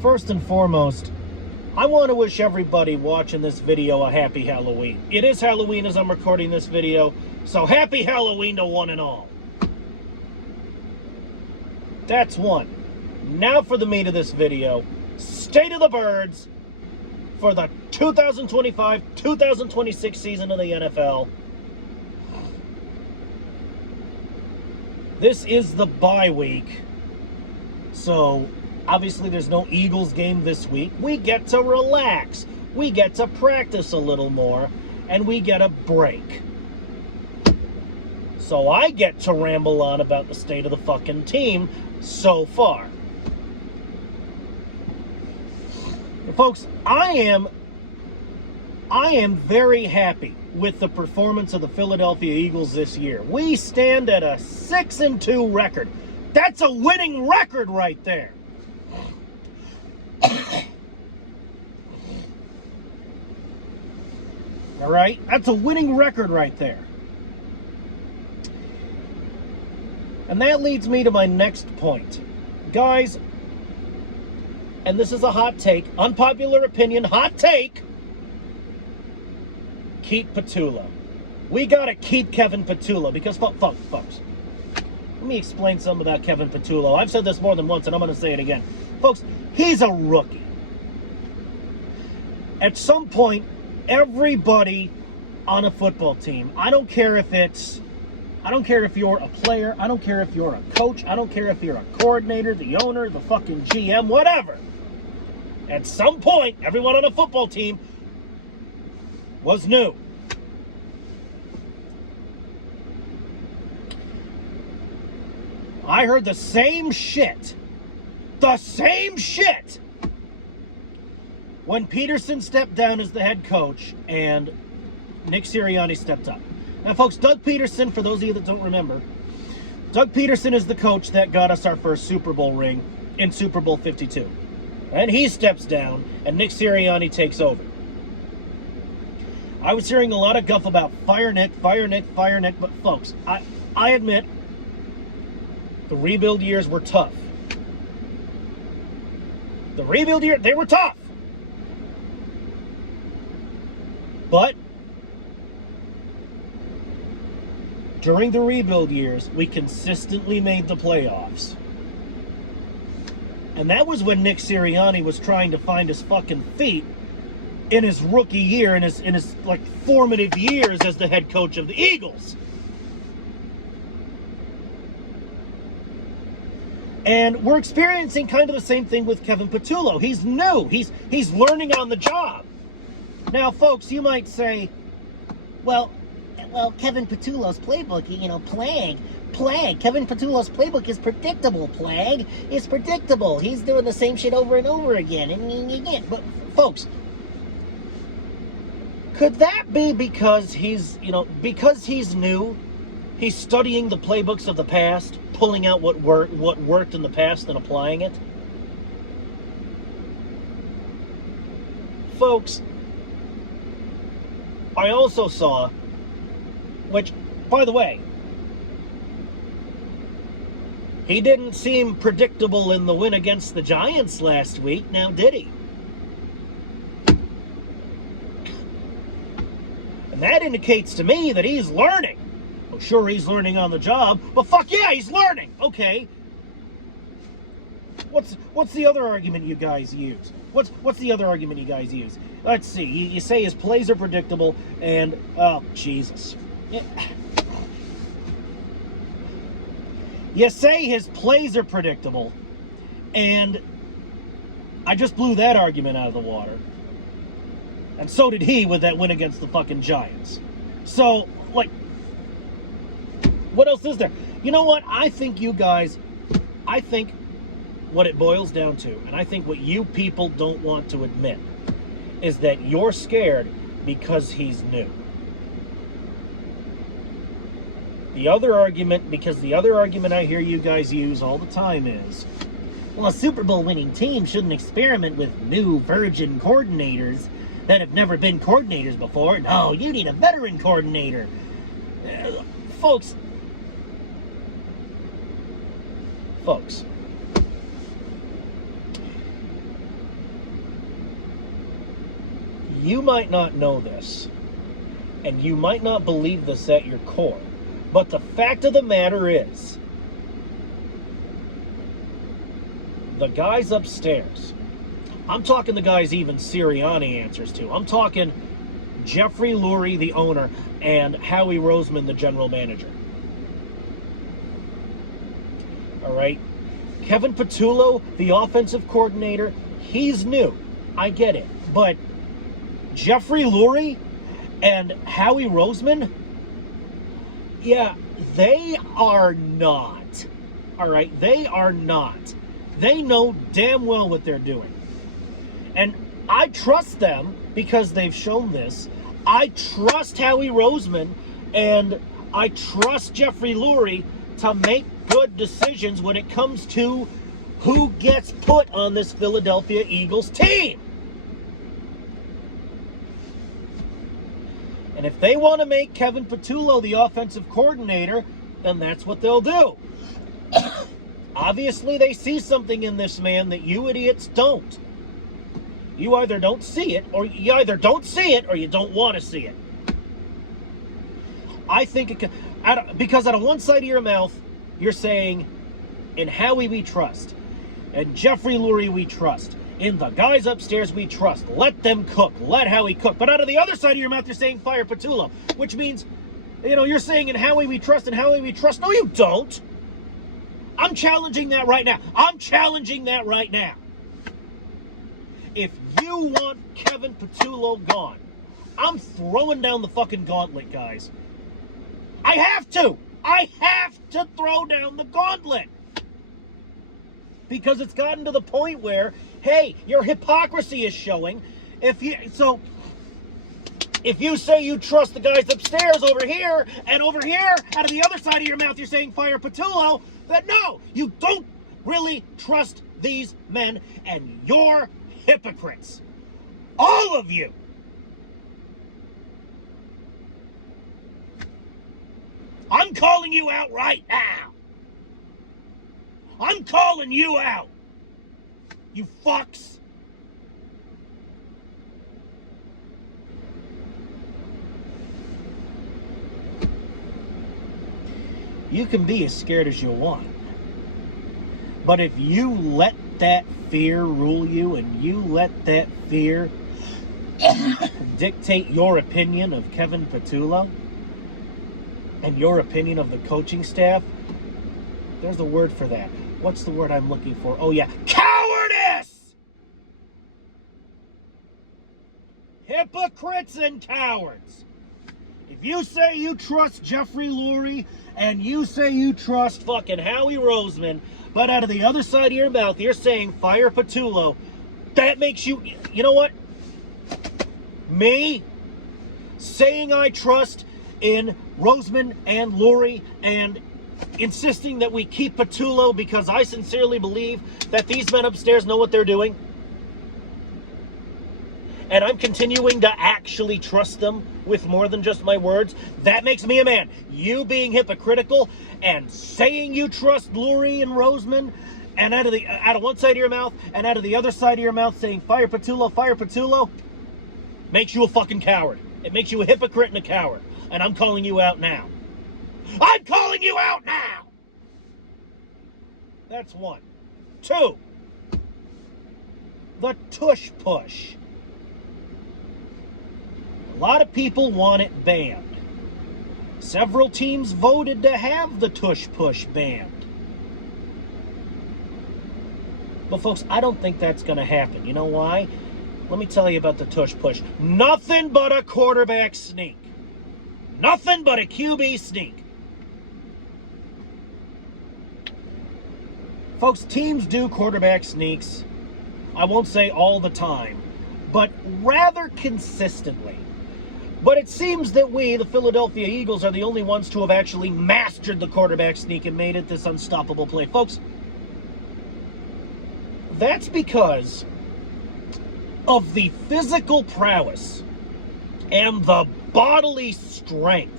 First and foremost, I want to wish everybody watching this video a happy Halloween. It is Halloween as I'm recording this video, so happy Halloween to one and all. That's one. Now for the meat of this video. State of the Birds for the 2025-2026 season of the NFL. This is the bye week, so obviously there's no Eagles game this week. We get to relax. We get to practice a little more, and we get a break. So I get to ramble on about the state of the fucking team so far. And folks, I am very happy with the performance of the Philadelphia Eagles this year. We stand at a 6-2 record. That's a winning record right there. All right? That's a winning record right there. And that leads me to my next point. Guys, and this is a hot take, unpopular opinion, hot take. Keep Petula. We got to keep Kevin Petula because, folks, let me explain something about Kevin Petula. I've said this more than once, and I'm going to say it again. Folks, he's a rookie. At some point, everybody on a football team, I don't care if you're a player, I don't care if you're a coach, I don't care if you're a coordinator, the owner, the fucking GM, whatever. At some point, everyone on a football team was new. I heard the same shit when Peterson stepped down as the head coach and Nick Sirianni stepped up. Now, folks, Doug Peterson, for those of you that don't remember, Doug Peterson is the coach that got us our first Super Bowl ring in Super Bowl 52. And he steps down, and Nick Sirianni takes over. I was hearing a lot of guff about fire Nick, but folks, I admit the rebuild years were tough. The rebuild year, they were tough. But during the rebuild years, we consistently made the playoffs. And that was when Nick Sirianni was trying to find his fucking feet in his rookie year, in his like formative years as the head coach of the Eagles. And we're experiencing kind of the same thing with Kevin Petula. He's new. He's learning on the job. Now, folks, you might say, well, Kevin Petula's playbook, Plague. Kevin Petula's playbook is predictable, Plague. It's predictable. He's doing the same shit over and over again. But, folks, could that be because he's new, he's studying the playbooks of the past, pulling out what worked in the past and applying it? Folks, I also saw, which, by the way, he didn't seem predictable in the win against the Giants last week, now did he? And that indicates to me that he's learning. Well, sure, he's learning on the job, but fuck yeah, he's learning. Okay. What's the other argument you guys use? What's the other argument you guys use? Let's see. You say his plays are predictable, and oh Jesus. You say his plays are predictable, and I just blew that argument out of the water. And so did he with that win against the fucking Giants. So, like, what else is there? You know what? I think what it boils down to, and I think what you people don't want to admit, is that you're scared because he's new. The other argument I hear you guys use all the time is, well, a Super Bowl winning team shouldn't experiment with new virgin coordinators that have never been coordinators before. No, you need a veteran coordinator. Folks, You might not know this, and you might not believe this at your core, but the fact of the matter is, the guys upstairs, I'm talking the guys even Sirianni answers to. I'm talking Jeffrey Lurie, the owner, and Howie Roseman, the general manager. All right? Kevin Patullo, the offensive coordinator, he's new. I get it. But Jeffrey Lurie and Howie Roseman, yeah, they are not. All right? They are not. They know damn well what they're doing. And I trust them because they've shown this. I trust Howie Roseman and I trust Jeffrey Lurie to make good decisions when it comes to who gets put on this Philadelphia Eagles team. And if they want to make Kevin Patullo the offensive coordinator, then that's what they'll do. Obviously, they see something in this man that you idiots don't. You either don't see it, or you don't want to see it. I think because out of one side of your mouth, you're saying, in Howie we trust, and Jeffrey Lurie we trust, in the guys upstairs we trust. Let them cook. Let Howie cook. But out of the other side of your mouth, you're saying fire Patullo, which means, you're saying in Howie we trust, and Howie we trust. No, you don't. I'm challenging that right now. If you want Kevin Patullo gone, I'm throwing down the fucking gauntlet, guys. I have to throw down the gauntlet. Because it's gotten to the point where, hey, your hypocrisy is showing. If you say you trust the guys upstairs over here, and over here, out of the other side of your mouth, you're saying fire Patullo, then no, you don't really trust these men, and you're hypocrites. All of you. I'm calling you out right now. I'm calling you out. You fucks. You can be as scared as you want. But if you let that fear rule you and you let that fear dictate your opinion of Kevin Patullo and your opinion of the coaching staff, there's a word for that. What's the word I'm looking for? Oh, yeah. Cowardice! Hypocrites and cowards. If you say you trust Jeffrey Lurie and you say you trust fucking Howie Roseman, but out of the other side of your mouth, you're saying fire Patullo, that makes you, you know what? Me saying I trust in Roseman and Lurie and insisting that we keep Patullo because I sincerely believe that these men upstairs know what they're doing. And I'm continuing to actually trust them with more than just my words. That makes me a man. You being hypocritical and saying you trust Lurie and Roseman, and out of one side of your mouth and out of the other side of your mouth saying fire Patullo, makes you a fucking coward. It makes you a hypocrite and a coward. And I'm calling you out now. I'm calling you out now! That's one. Two, the tush push. A lot of people want it banned. Several teams voted to have the tush push banned. But folks, I don't think that's going to happen. You know why? Let me tell you about the tush push. Nothing but a quarterback sneak. Nothing but a QB sneak. Folks, teams do quarterback sneaks, I won't say all the time, but rather consistently. But it seems that we, the Philadelphia Eagles, are the only ones to have actually mastered the quarterback sneak and made it this unstoppable play. Folks, that's because of the physical prowess and the bodily strength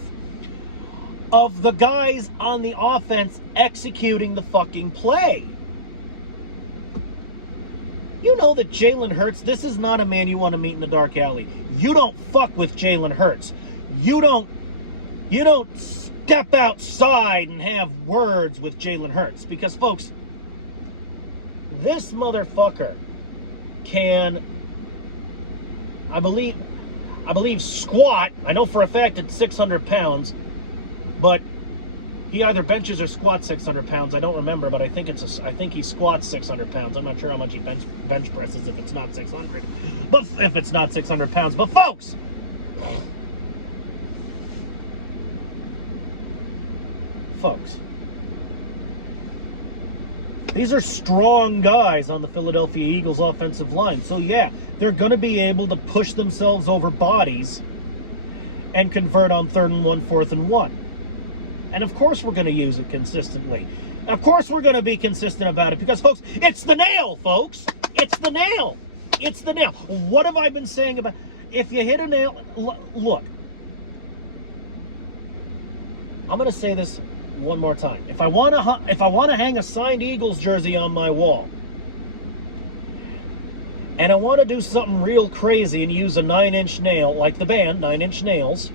of the guys on the offense executing the fucking play. You know that Jalen Hurts, this is not a man you want to meet in the dark alley. You don't fuck with Jalen Hurts. You don't step outside and have words with Jalen Hurts. Because, folks, this motherfucker can, I believe squat. I know for a fact it's 600 pounds, but he either benches or squats 600 pounds. I don't remember, but I think he squats 600 pounds. I'm not sure how much he bench presses if it's not 600. But if it's not 600 pounds. But folks, these are strong guys on the Philadelphia Eagles offensive line. So yeah, they're going to be able to push themselves over bodies and convert on 3rd and 1, 4th and 1. And of course we're going to use it consistently. Of course we're going to be consistent about it because, folks, it's the nail, folks. It's the nail. It's the nail. What have I been saying about, if you hit a nail, look. I'm going to say this one more time. If I want to hang a signed Eagles jersey on my wall, and I want to do something real crazy and use a 9-inch nail, like the band, 9-inch nails,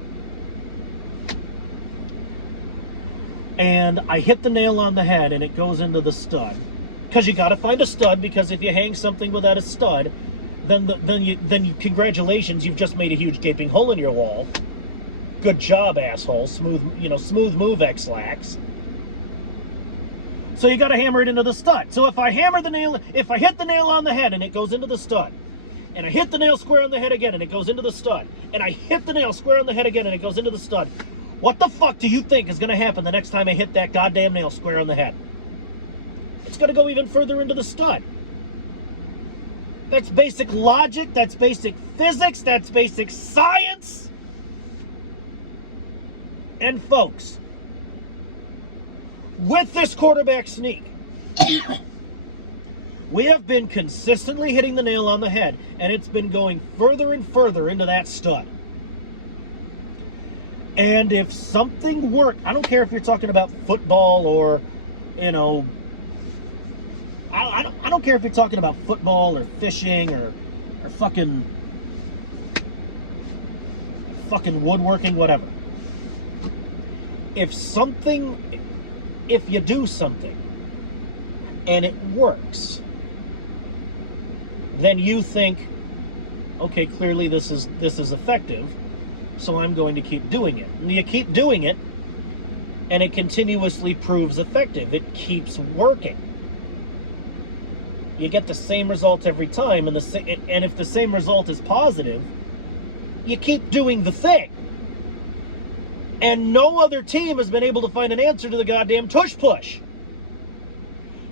and I hit the nail on the head and it goes into the stud. Because you got to find a stud, because if you hang something without a stud, then congratulations, you've just made a huge gaping hole in your wall. Good job, asshole. Smooth move, X-Lax. So you got to hammer it into the stud. So if I hit the nail on the head and it goes into the stud, and I hit the nail square on the head again and it goes into the stud, and I hit the nail square on the head again and it goes into the stud, what the fuck do you think is going to happen the next time I hit that goddamn nail square on the head? It's going to go even further into the stud. That's basic logic, that's basic physics, that's basic science. And folks, with this quarterback sneak, we have been consistently hitting the nail on the head, and it's been going further and further into that stud. And if something worked, I don't care if you're talking about football or, I don't care if you're talking about football or fishing or fucking woodworking, whatever. If you do something and it works, then you think, okay, clearly this is effective, so I'm going to keep doing it. And you keep doing it, and it continuously proves effective. It keeps working. You get the same result every time, and if the same result is positive, you keep doing the thing. And no other team has been able to find an answer to the goddamn tush push.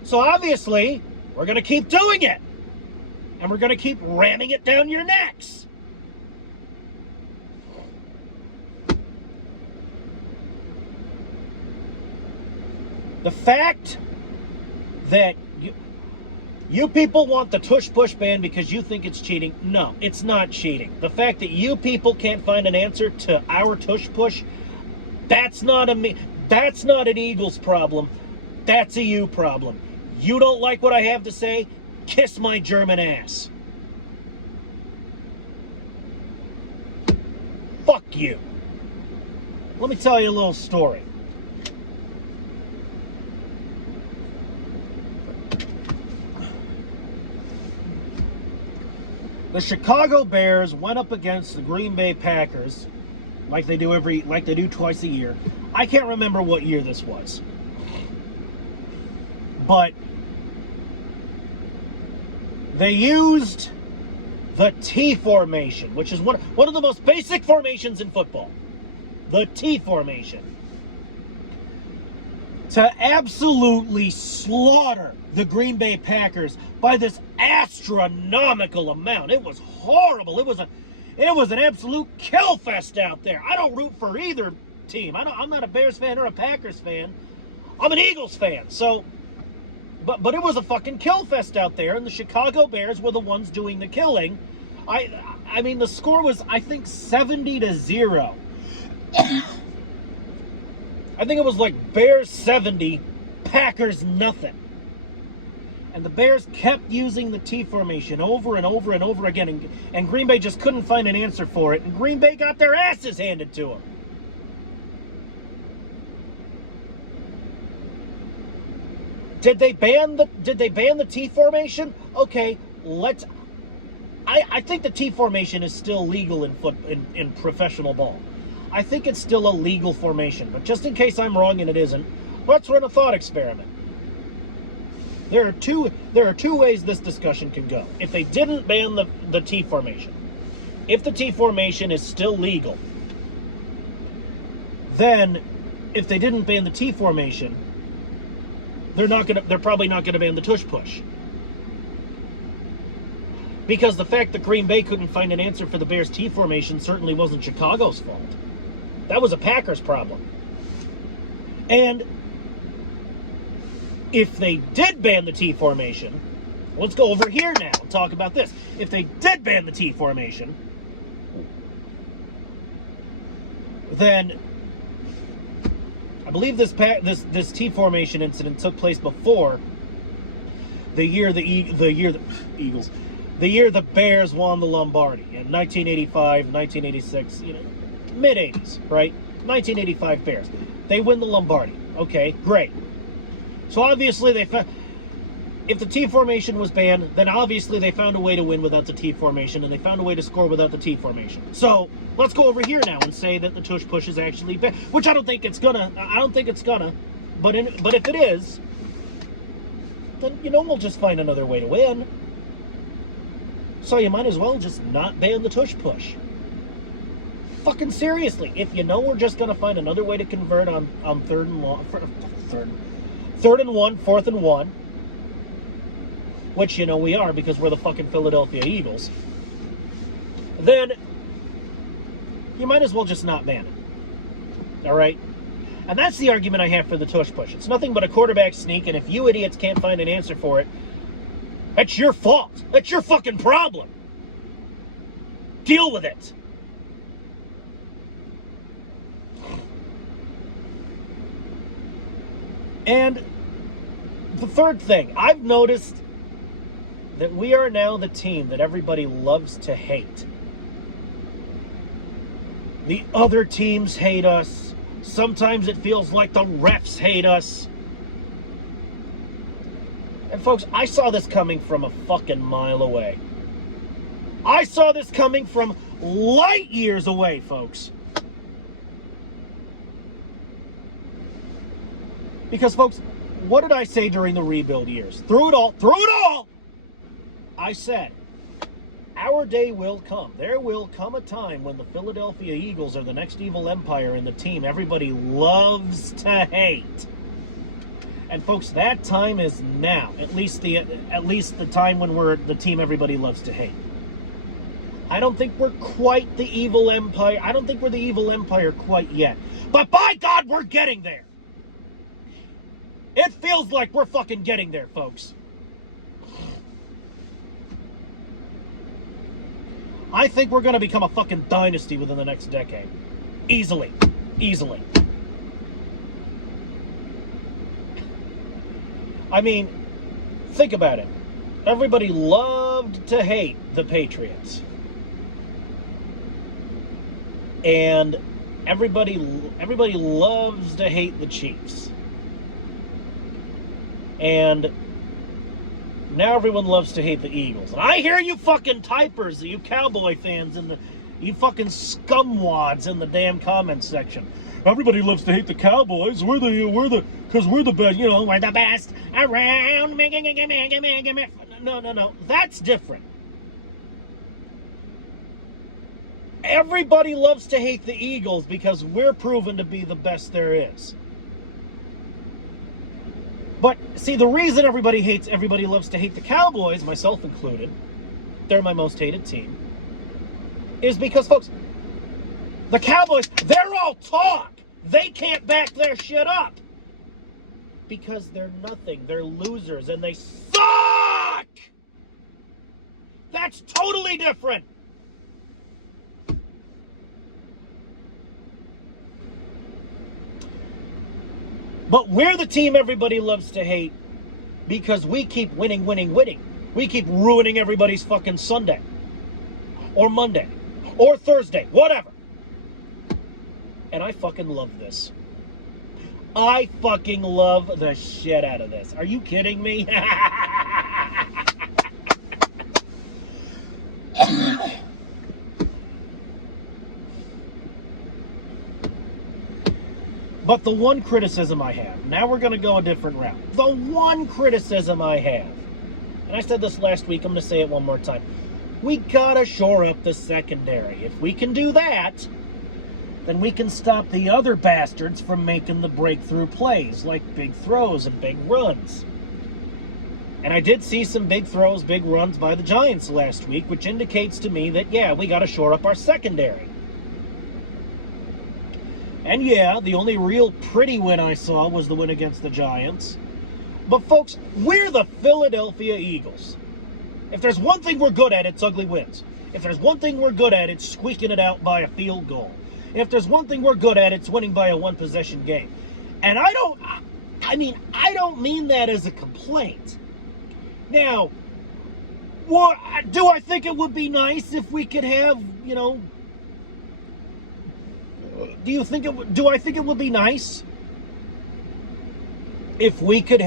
So obviously, we're going to keep doing it. And we're going to keep ramming it down your necks. The fact that you people want the tush push ban because you think it's cheating. No, it's not cheating. The fact that you people can't find an answer to our tush push, that's not an Eagles problem. That's a you problem. You don't like what I have to say? Kiss my German ass. Fuck you. Let me tell you a little story. The Chicago Bears went up against the Green Bay Packers like they do twice a year. I can't remember what year this was. But they used the T formation, which is one of the most basic formations in football. The T formation. To absolutely slaughter the Green Bay Packers by this astronomical amount. It was horrible. It was an absolute kill fest out there. I don't root for either team. I'm not a Bears fan or a Packers fan. I'm an Eagles fan. So, but it was a fucking kill fest out there, and the Chicago Bears were the ones doing the killing. I mean, the score was, I think, 70-0. I think it was like Bears 70, Packers nothing. And the Bears kept using the T formation over and over and over again, and Green Bay just couldn't find an answer for it, and Green Bay got their asses handed to them. Did they ban the T formation? Okay, I think the T formation is still legal in professional ball. I think it's still a legal formation, but just in case I'm wrong and it isn't, let's run a thought experiment. There are two ways this discussion can go. If they didn't ban the T formation, if the T formation is still legal, then if they didn't ban the T formation, they're probably not gonna ban the tush push. Because the fact that Green Bay couldn't find an answer for the Bears' T formation certainly wasn't Chicago's fault. That was a Packers problem. And if they did ban the T formation, let's go over here now and talk about this. If they did ban the T formation, then I believe this T formation incident took place before the year the Bears won the Lombardi in 1985, 1986, mid 80s, right? 1985 Bears. They win the Lombardi. Okay, great. So obviously if the T formation was banned, then obviously they found a way to win without the T formation, and they found a way to score without the T formation. So let's go over here now and say that the tush push is actually banned, which I don't think it's gonna. But if it is, then we'll just find another way to win. So you might as well just not ban the tush push. Fucking seriously, if we're just gonna find another way to convert on third and one, fourth and one, which we are because we're the fucking Philadelphia Eagles, then you might as well just not ban it. All right? And that's the argument I have for the tush push. It's nothing but a quarterback sneak, and if you idiots can't find an answer for it, that's your fault. That's your fucking problem. Deal with it. And the third thing, I've noticed that we are now the team that everybody loves to hate. The other teams hate us. Sometimes it feels like the refs hate us. And folks, I saw this coming from a fucking mile away. I saw this coming from light years away, folks. Because, folks, what did I say during the rebuild years? Through it all, I said, our day will come. There will come a time when the Philadelphia Eagles are the next evil empire in the team everybody loves to hate. And folks, that time is now. At least the time when we're the team everybody loves to hate. I don't think we're quite the evil empire. I don't think we're the evil empire quite yet. But by God, we're getting there. It feels like we're fucking getting there, folks. I think we're going to become a fucking dynasty within the next decade. Easily. I mean, think about it. Everybody loved to hate the Patriots. And everybody loves to hate the Chiefs. And now everyone loves to hate the Eagles. And I hear you fucking typers, you Cowboy fans, and you fucking scumwads in the damn comments section. Everybody loves to hate the Cowboys. Because we're the best. We're the best around. No. That's different. Everybody loves to hate the Eagles because we're proven to be the best there is. But, see, the reason everybody loves to hate the Cowboys, myself included, they're my most hated team, is because, folks, the Cowboys, they're all talk. They can't back their shit up. Because they're nothing. They're losers, and they suck! That's totally different. But we're the team everybody loves to hate because we keep winning. We keep ruining everybody's fucking Sunday or Monday or Thursday, whatever. And I fucking love this. I fucking love the shit out of this. Are you kidding me? But the one criticism I have, now we're going to go a different route. The one criticism I have, and I said this last week, I'm going to say it one more time. We got to shore up the secondary. If we can do that, then we can stop the other bastards from making the breakthrough plays, like big throws and big runs. And I did see some big throws, big runs by the Giants last week, which indicates to me that, yeah, we got to shore up our secondary. And yeah, the only real pretty win I saw was the win against the Giants. But folks, we're the Philadelphia Eagles. If there's one thing we're good at, it's ugly wins. If there's one thing we're good at, it's squeaking it out by a field goal. If there's one thing we're good at, it's winning by a one-possession game. And I don't mean that as a complaint. Now, what do I think it would be nice if we could have, you know, do I think it would be nice if we could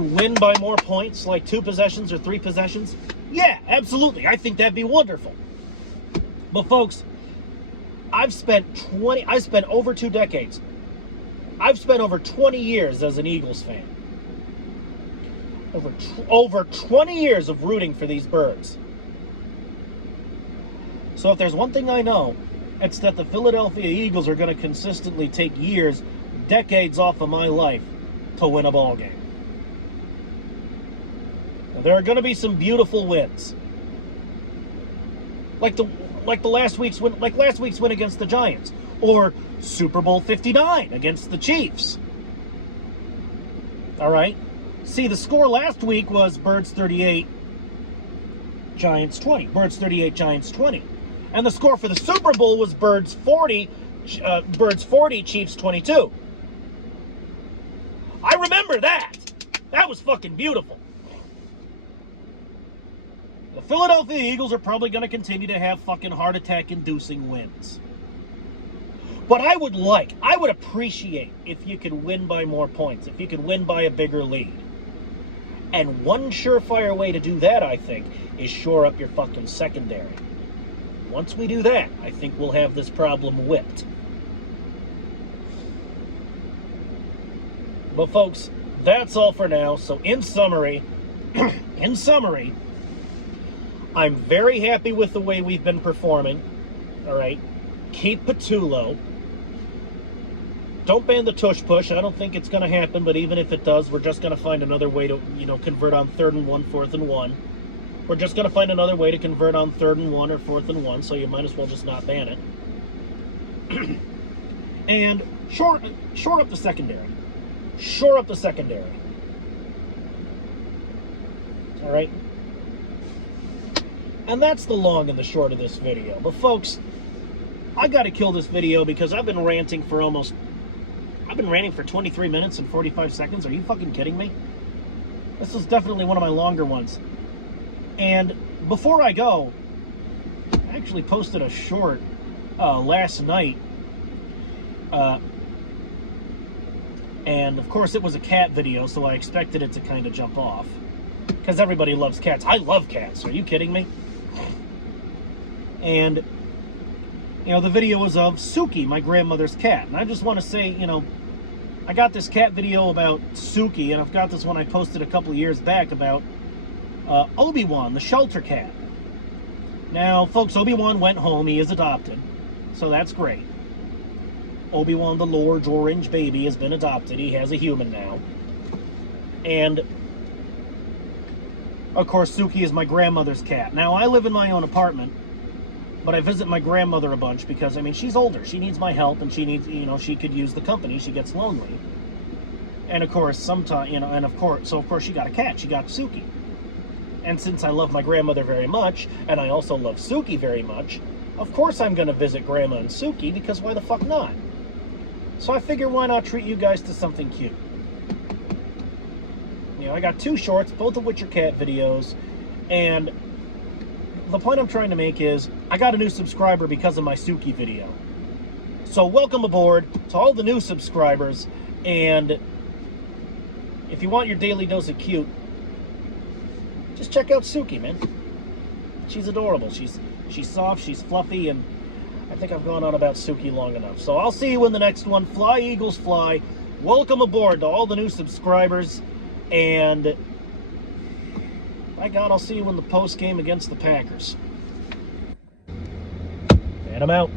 win by more points, like 2 possessions or 3 possessions? Yeah, absolutely. I think that'd be wonderful. But folks, I've spent over 2 decades. I've spent over 20 years as an Eagles fan. Over 20 years of rooting for these birds. So if there's one thing I know, it's that the Philadelphia Eagles are going to consistently take years, decades off of my life to win a ball game. Now, there are going to be some beautiful wins. Like last week's win against the Giants, or Super Bowl 59 against the Chiefs. All right. See, the score last week was Birds 38, Giants 20. Birds 38, Giants 20. And the score for the Super Bowl was Birds 40, Chiefs 22. I remember that. That was fucking beautiful. The Philadelphia Eagles are probably going to continue to have fucking heart attack-inducing wins. But I would appreciate if you could win by more points, if you could win by a bigger lead. And one surefire way to do that, I think, is shore up your fucking secondary. Once we do that, I think we'll have this problem whipped. But folks, that's all for now. So in summary, I'm very happy with the way we've been performing. All right. Keep Patullo. Don't ban the tush push. I don't think it's going to happen, but even if it does, we're just going to find another way to, convert on 3rd and 1, 4th and 1. We're just going to find another way to convert on 3rd and 1 or 4th and 1, so you might as well just not ban it. And shore up the secondary. Shore up the secondary. All right? And that's the long and the short of this video. But folks, I got to kill this video because I've been ranting for 23 minutes and 45 seconds. Are you fucking kidding me? This was definitely one of my longer ones. And before I go, I actually posted a short last night. And of course it was a cat video, so I expected it to kind of jump off. Because everybody loves cats. I love cats. Are you kidding me? And, the video was of Suki, my grandmother's cat. And I just want to say, I got this cat video about Suki, and I've got this one I posted a couple of years back about Obi-Wan, the shelter cat. Now, folks, Obi-Wan went home. He is adopted, so that's great. Obi-Wan, the Lord's orange baby, has been adopted. He has a human now. And, of course, Suki is my grandmother's cat. Now, I live in my own apartment, but I visit my grandmother a bunch because, she's older. She needs my help, and she needs, she could use the company. She gets lonely. And, of course, sometimes, of course, she got a cat. She got Suki. And since I love my grandmother very much, and I also love Suki very much, of course I'm going to visit Grandma and Suki, because why the fuck not? So I figure, why not treat you guys to something cute? Now, I got 2 shorts, both of which are cat videos, and the point I'm trying to make is I got a new subscriber because of my Suki video. So welcome aboard to all the new subscribers, and if you want your daily dose of cute, just check out Suki, man. She's adorable. She's soft, she's fluffy, and I think I've gone on about Suki long enough. So I'll see you in the next one. Fly, Eagles, fly. Welcome aboard to all the new subscribers, and by God, I'll see you in the post game against the Packers. And I'm out.